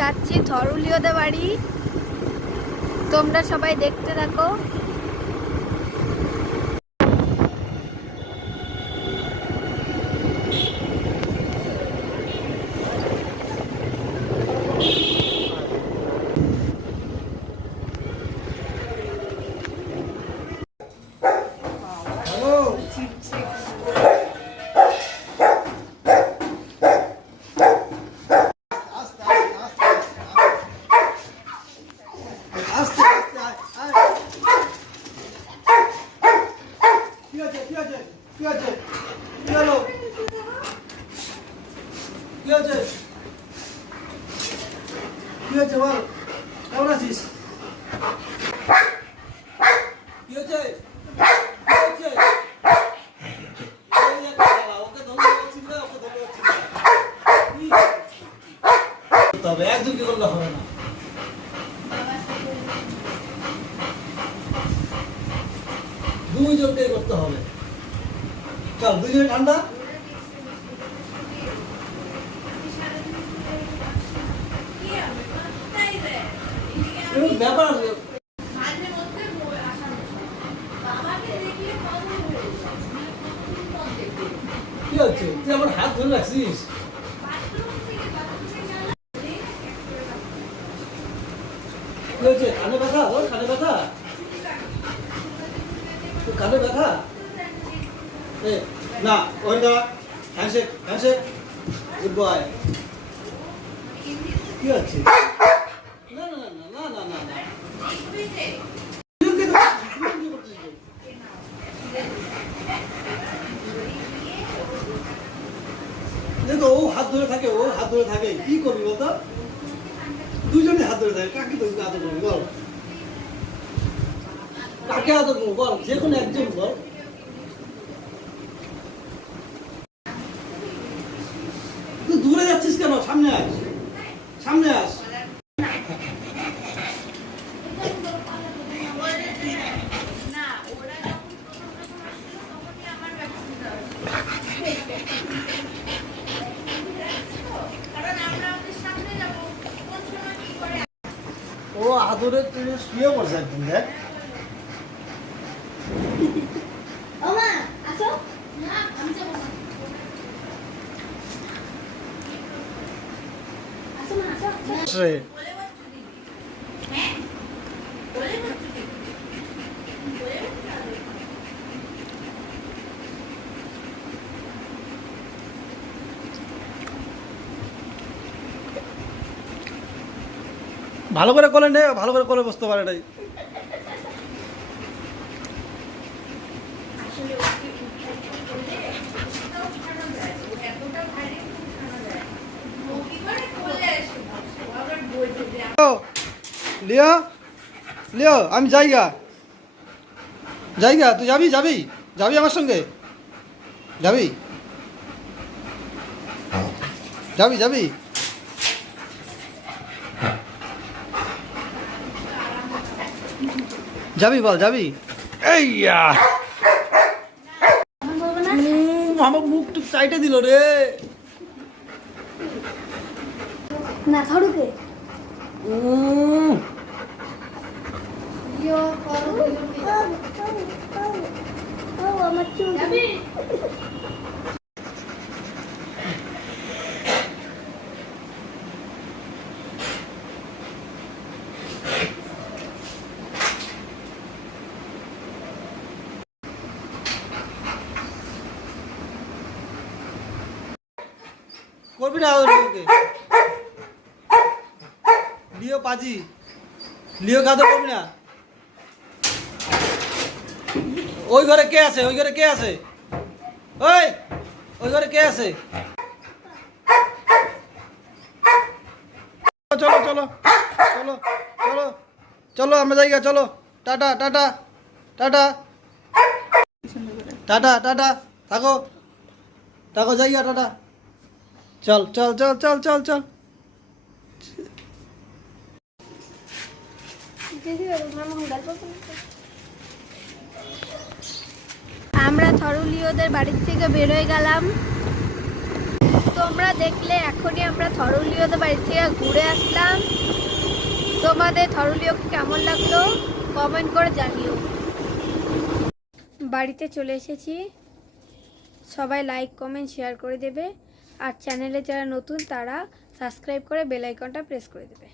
যাচ্ছি থরুলিওদের বাড়ি। তোমরা সবাই দেখতে থাকো। তবে একজনকে করলে হবে না? দুইজনকে করতে হবে। চল দুইজনে ঠান্ডা? ব্যাপার আছে। কি হচ্ছে? তুই আমার হাত ধরে রাখছিস? কি হচ্ছে? কানে ব্যথা? ওর কানে ব্যথা? কানে ব্যথা? না ওই হ্যান্ডশেক হ্যান্ডশেক গুড বয় কি। দেখো, ও হাত ধরে থাকে, ও হাত ধরে থাকে। কি করবি বলতো? দুজনে হাত ধরে থাকে। কাকে তো আদর করবি বল। কাকে আদর করব বল, যে কোনো একজন বল। তুই দূরে যাচ্ছিস কেন? সামনে আস সামনে আস ও আদরে তুই শুয়ে পড়ছে একদিন, দেখ ওমা আসো না আমি যাব না আসো না আসো। ভালো করে কোলে নে ভালো করে কোলে বসতে পারে এটাই লিও লিও আমি যাইগা। যাইগা তুই যাবি যাবি যাবি আমার সঙ্গে। যাবি। যাবি যাবি। যাবি বল যাবি। এইয়া। উম, আমার মুখ টুক চাইটে দিল রে। না থরুকে উম, আমার চুল করবি না মুখে লিও পাজি। লিও কাদো করবি না? ওই ঘরে কে আছে? ওই ঘরে কে আছে? ওই ওই ঘরে কে আছে? চলো চলো চলো চলো চলো আমরা জায়গা চলো। Tata tata tata. Tata tata, থাকো। থাকো জায়গা টাটা। চল চল চল চল চল চল। আমরা থরুলিওদের বাড়ির থেকে বেরোয় গেলাম। তোমরা দেখলে এখনই আমরা থরুলিওদের বাড়ি থেকে ঘুরে আসলাম। তোমাদের থরুলিও কেমন লাগল? কমেন্ট করে জানিও। বাড়িতে চলে এসেছি। সবাই লাইক কমেন্ট শেয়ার করে দেবে। আর চ্যানেলে যারা নতুন তারা সাবস্ক্রাইব করে বেলাইকনটা প্রেস করে দেবে।